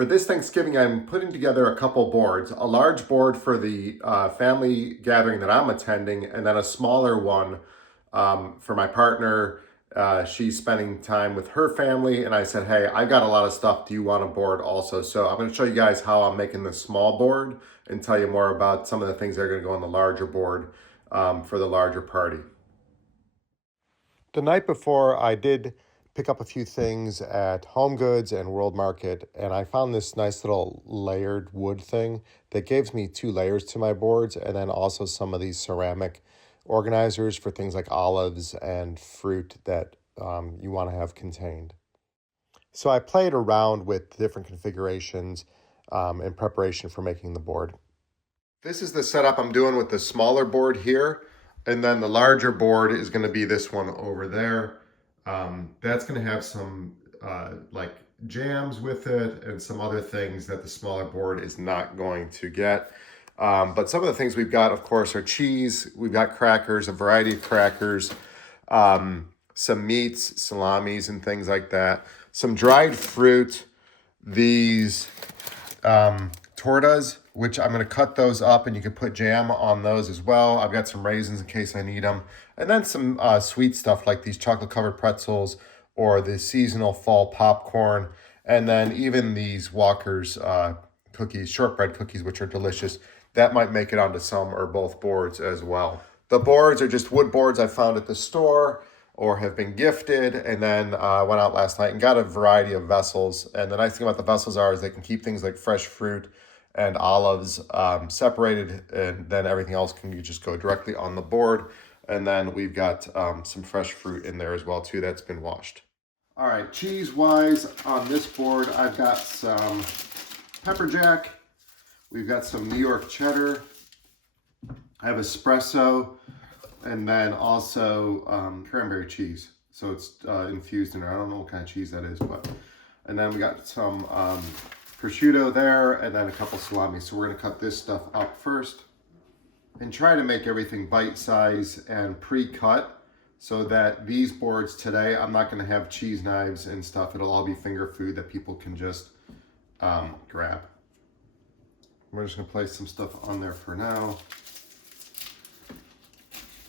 For this Thanksgiving, I'm putting together a couple boards, a large board for the family gathering that I'm attending, and then a smaller one for my partner. She's spending time with her family, and I said, hey, I've got a lot of stuff. Do you want a board also? So I'm going to show you guys how I'm making this small board and tell you more about some of the things that are going to go on the larger board for the larger party. The night before, I did pick up a few things at Home Goods and World Market, and I found this nice little layered wood thing that gives me 2 layers to my boards, and then also some of these ceramic organizers for things like olives and fruit that you want to have contained. So I played around with different configurations in preparation for making the board. This is the setup I'm doing with the smaller board here, and then the larger board is going to be this one over there. That's going to have some like jams with it and some other things that the smaller board is not going to get. But some of the things we've got, of course, are cheese. We've got crackers, a variety of crackers, some meats, salamis, and things like that. Some dried fruit, these tortas, which I'm going to cut those up, and you can put jam on those as well. I've got some raisins in case I need them. And then some sweet stuff like these chocolate-covered pretzels or the seasonal fall popcorn. And then even these Walker's cookies, shortbread cookies, which are delicious. That might make it onto some or both boards as well. The boards are just wood boards I found at the store or have been gifted, and then I went out last night and got a variety of vessels. And the nice thing about the vessels is they can keep things like fresh fruit and olives separated, and then everything else can just go directly on the board. And then we've got some fresh fruit in there as well too that's been washed. All right, cheese-wise on this board, I've got some pepper jack. We've got some New York cheddar. I have espresso, and then also cranberry cheese. So it's infused in there. I don't know what kind of cheese that is, but. And then we got some prosciutto there, and then a couple salami. So we're gonna cut this stuff up first and try to make everything bite-size and pre-cut so that these boards today, I'm not gonna have cheese knives and stuff. It'll all be finger food that people can just grab. We're just gonna place some stuff on there for now.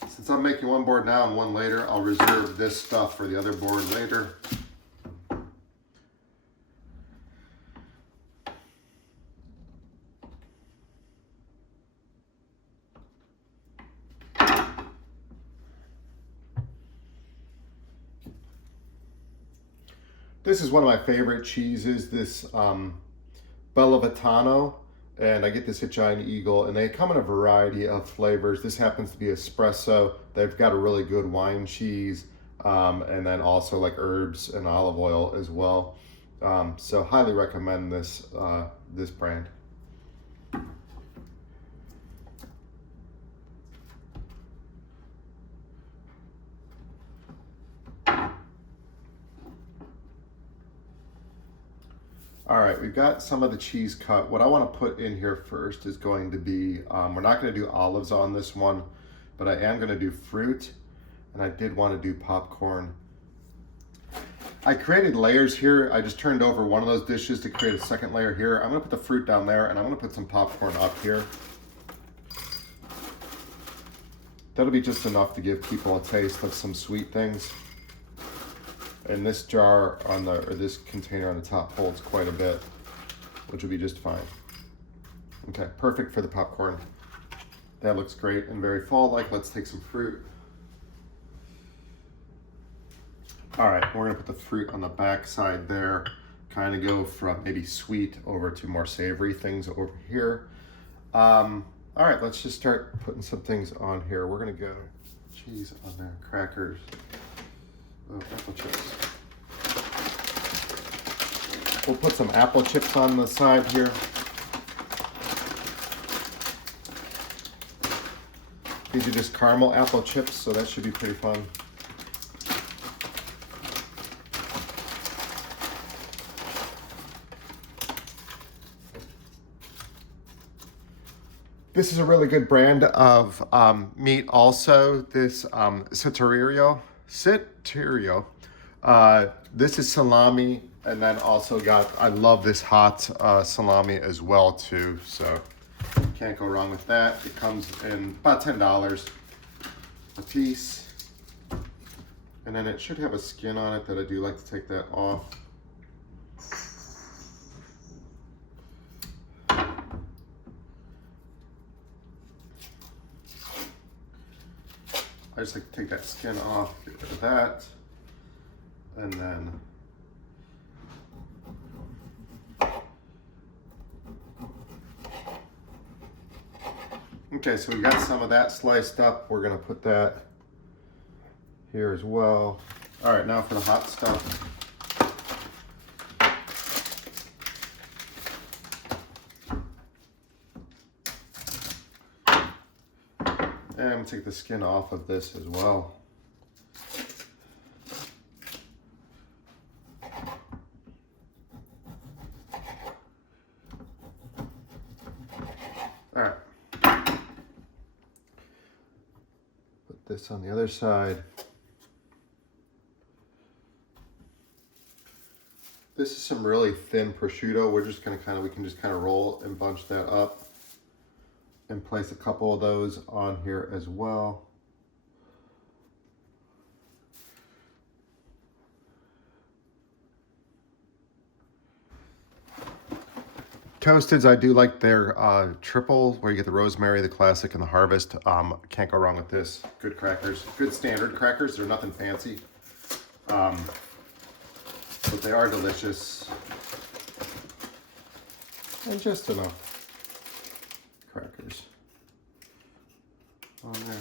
Since I'm making one board now and one later, I'll reserve this stuff for the other board later. This is one of my favorite cheeses, this Bella Vitano, and I get this at Giant Eagle, and they come in a variety of flavors. This happens to be espresso. They've got a really good wine cheese, and then also like herbs and olive oil as well. So highly recommend this, this brand. All right, we've got some of the cheese cut. What I want to put in here first is going to be, we're not going to do olives on this one, but I am going to do fruit, and I did want to do popcorn. I created layers here. I just turned over one of those dishes to create a second layer here. I'm going to put the fruit down there, and I'm going to put some popcorn up here. That'll be just enough to give people a taste of some sweet things. And this jar on the, or this container on the top holds quite a bit, which will be just fine. Okay, perfect for the popcorn. That looks great and very fall-like. Let's take some fruit. All right, we're gonna put the fruit on the back side there, kind of go from maybe sweet over to more savory things over here. All right, let's just start putting some things on here. We're gonna go cheese on there, crackers. Oh, apple chips. We'll put some apple chips on the side here. These are just caramel apple chips, so that should be pretty fun. This is a really good brand of meat also, this Citterio. This is salami And then also I love this hot salami as well too, so can't go wrong with that. It comes in about $10 a piece. And then it should have a skin on it that I do like to take that off. I just like to take that skin off, get rid of that, and then okay, so we got some of that sliced up. We're gonna put that here as well. All right, now for the hot stuff. And I'm gonna take the skin off of this as well. All right. Put this on the other side. This is some really thin prosciutto. We're just gonna we can just kind of roll and bunch that up and place a couple of those on here as well. Toasteds, I do like their triple, where you get the rosemary, the classic, and the harvest. Can't go wrong with this. Good crackers, good standard crackers. They're nothing fancy, but they are delicious. And just enough crackers on there.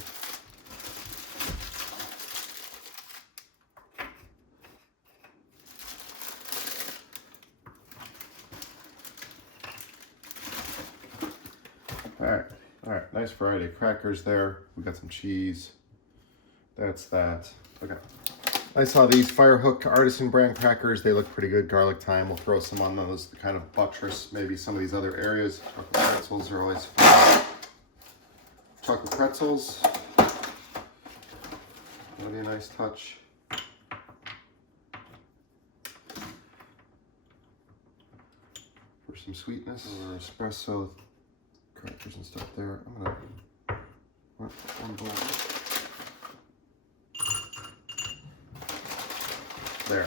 All right, nice variety of crackers there. We got some cheese. That's that. Okay. I saw these Firehook Artisan brand crackers. They look pretty good. Garlic thyme. We'll throw some on those to kind of buttress maybe some of these other areas. Chocolate pretzels are always fun. Chocolate pretzels. That'll be a nice touch. For some sweetness. Or espresso crackers and stuff there. I'm gonna put one bowl. There.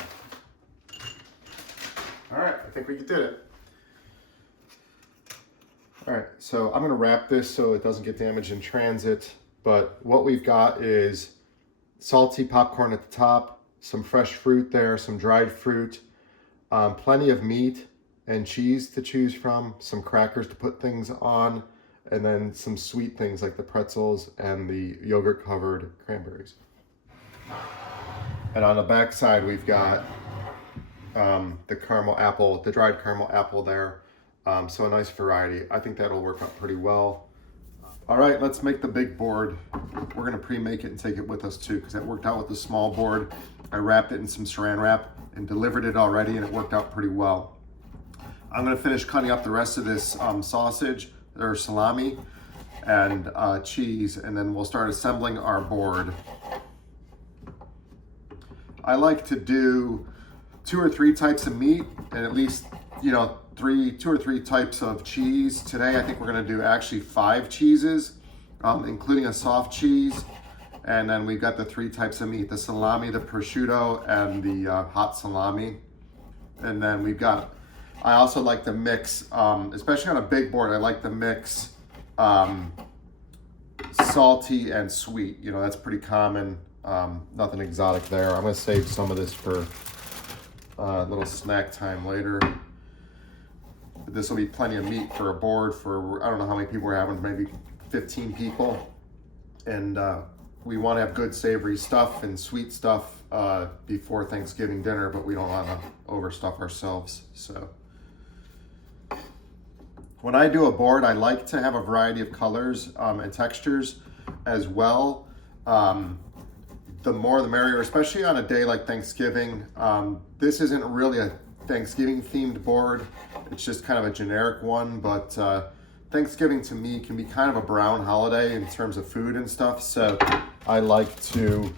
All right, I think we did it. All right, so I'm gonna wrap this so it doesn't get damaged in transit, but what we've got is salty popcorn at the top, some fresh fruit there, some dried fruit, plenty of meat and cheese to choose from, some crackers to put things on, and then some sweet things like the pretzels and the yogurt covered cranberries. And on the back side, we've got the caramel apple, the dried caramel apple there. So a nice variety. I think that'll work out pretty well. All right, let's make the big board. We're gonna pre-make it and take it with us too, because that worked out with the small board. I wrapped it in some saran wrap and delivered it already, and it worked out pretty well. I'm gonna finish cutting up the rest of this sausage, or salami, and cheese, and then we'll start assembling our board. I like to do 2 or 3 types of meat and at least, 2 or 3 types of cheese. Today, I think we're gonna do actually 5 cheeses, including a soft cheese. And then we've got the 3 types of meat, the salami, the prosciutto, and the hot salami. And then we've got, I also like to mix, especially on a big board, I like to mix salty and sweet. That's pretty common. Nothing exotic there. I'm gonna save some of this for a little snack time later. This will be plenty of meat for a board for, I don't know how many people we're having, maybe 15 people. And we want to have good savory stuff and sweet stuff before Thanksgiving dinner, but we don't want to overstuff ourselves. So when I do a board, I like to have a variety of colors and textures as well. The more the merrier, especially on a day like Thanksgiving. This isn't really a Thanksgiving themed board. It's just kind of a generic one, but Thanksgiving to me can be kind of a brown holiday in terms of food and stuff. So I like to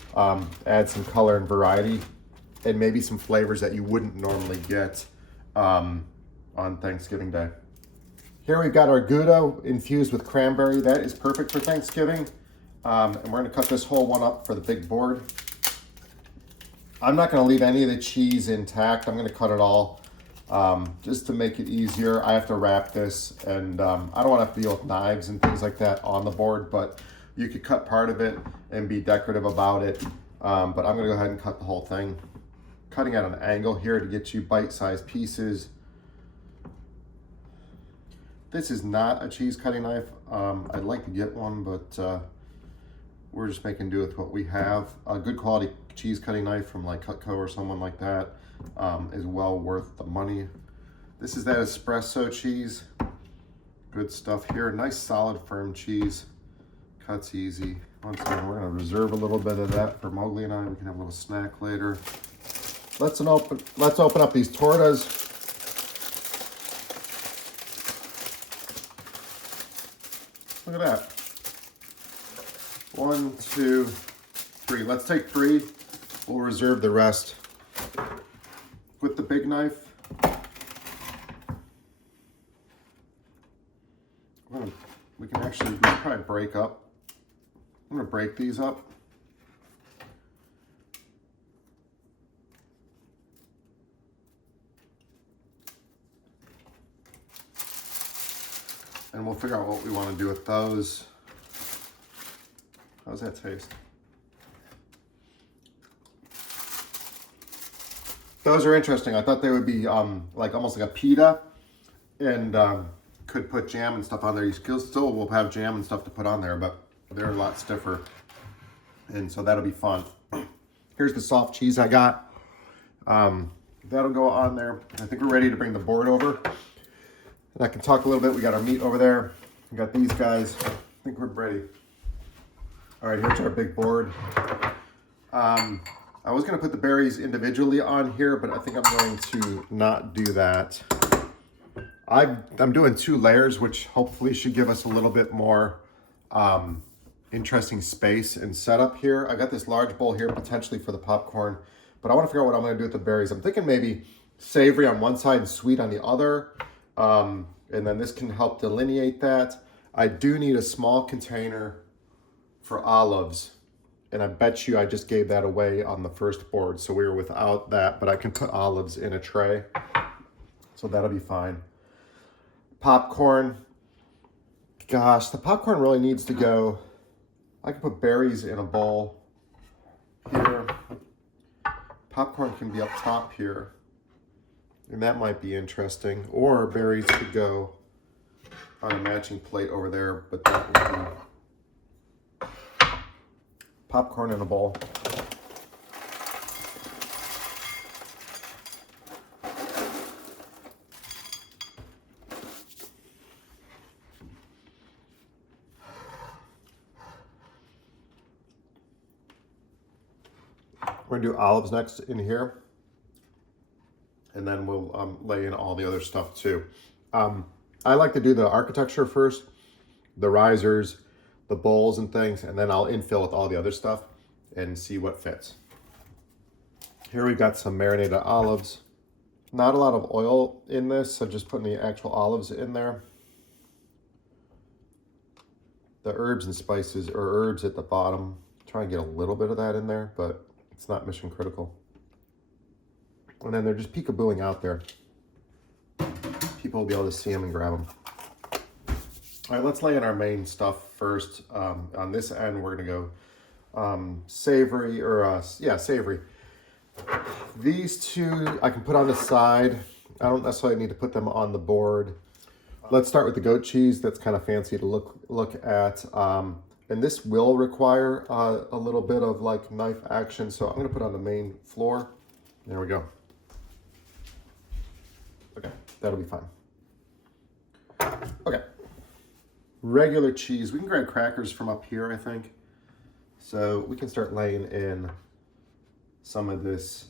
add some color and variety and maybe some flavors that you wouldn't normally get on Thanksgiving Day. Here we've got our Gouda infused with cranberry. That is perfect for Thanksgiving. And we're gonna cut this whole one up for the big board. I'm not gonna leave any of the cheese intact. I'm gonna cut it all just to make it easier. I have to wrap this, and I don't wanna have to deal with knives and things like that on the board, but you could cut part of it and be decorative about it. But I'm gonna go ahead and cut the whole thing. Cutting at an angle here to get you bite-sized pieces. This is not a cheese cutting knife. I'd like to get one, but we're just making do with what we have. A good quality cheese cutting knife from like Cutco or someone like that is well worth the money. This is that espresso cheese. Good stuff here. Nice solid firm cheese. Cuts easy. Once again, we're gonna reserve a little bit of that for Mowgli and I. We can have a little snack later. Let's open up these tortas. Look at that. 1, 2, 3. Let's take 3. We'll reserve the rest. With the big knife, we can probably break up. I'm gonna break these up. And we'll figure out what we want to do with those. How's that taste? Those are interesting. I thought they would be like almost like a pita, and could put jam and stuff on there. You still will have jam and stuff to put on there, but they're a lot stiffer, and so that'll be fun. Here's the soft cheese I got. That'll go on there. I think we're ready to bring the board over. And I can talk a little bit. We got our meat over there. We got these guys. I think we're ready. All right, here's our big board. I was gonna put the berries individually on here, but I think I'm going to not do that. I'm doing 2 layers, which hopefully should give us a little bit more interesting space and setup here. I got this large bowl here potentially for the popcorn, but I wanna figure out what I'm gonna do with the berries. I'm thinking maybe savory on one side and sweet on the other. And then this can help delineate that. I do need a small container for olives, and I bet you I just gave that away on the first board, so we were without that, but I can put olives in a tray, so that'll be fine. Popcorn. Gosh, the popcorn really needs to go. I can put berries in a bowl here. Popcorn can be up top here. And that might be interesting. Or berries could go on a matching plate over there, but that would be popcorn in a bowl. We're gonna do olives next in here. And then we'll lay in all the other stuff too. I like to do the architecture first, the risers, the bowls and things, and then I'll infill with all the other stuff and see what fits. Here we've got some marinated olives. Not a lot of oil in this, so just putting the actual olives in there. The herbs and spices, or herbs at the bottom. Try and get a little bit of that in there, but it's not mission critical. And then they're just peekabooing out there. People will be able to see them and grab them. All right, let's lay in our main stuff first. On this end, we're gonna go savory, or savory. These 2 I can put on the side. I don't necessarily need to put them on the board. Let's start with the goat cheese. That's kind of fancy to look at. And this will require a little bit of like knife action. So I'm gonna put it on the main floor. There we go. Okay, that'll be fine. Okay, regular cheese. We can grab crackers from up here, I think. So we can start laying in some of this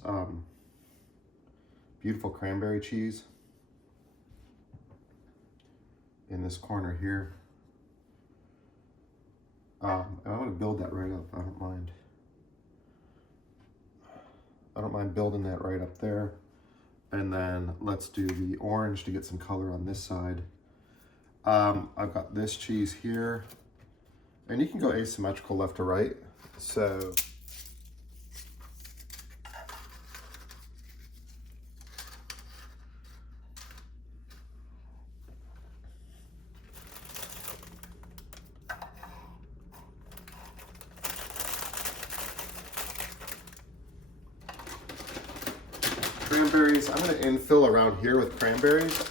beautiful cranberry cheese in this corner here. And I'm gonna build that right up, I don't mind. I don't mind building that right up there. And then let's do the orange to get some color on this side. I've got this cheese here, and you can go asymmetrical left to right. So cranberries, I'm going to infill around here with cranberries.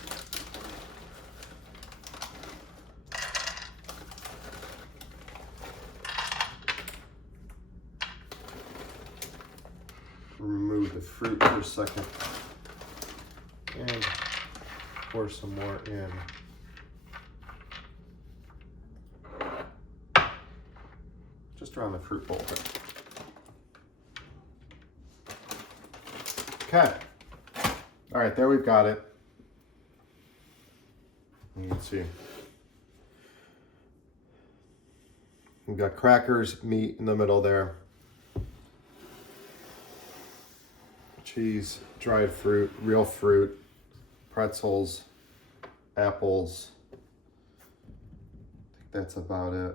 Remove the fruit for a second and pour some more in. Just around the fruit bowl. Okay. All right, there we've got it. You can see. We've got crackers, meat in the middle there. Cheese, dried fruit, real fruit, pretzels, apples. I think that's about it.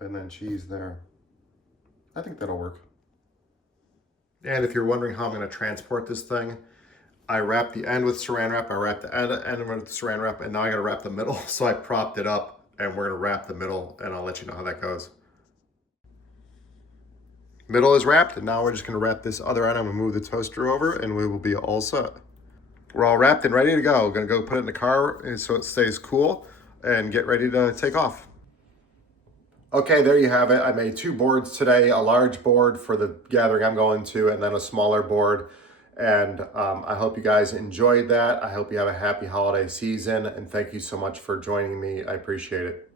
And then cheese there. I think that'll work. And if you're wondering how I'm going to transport this thing, I wrapped the end with saran wrap, I wrapped the end with saran wrap, and now I got to wrap the middle. So I propped it up, and we're going to wrap the middle, and I'll let you know how that goes. Middle is wrapped, and now we're just going to wrap this other end. I'm going to move the toaster over, and we will be all set. We're all wrapped and ready to go. We're going to go put it in the car so it stays cool and get ready to take off. Okay, there you have it. I made 2 boards today, a large board for the gathering I'm going to, and then a smaller board. And I hope you guys enjoyed that. I hope you have a happy holiday season, and thank you so much for joining me. I appreciate it.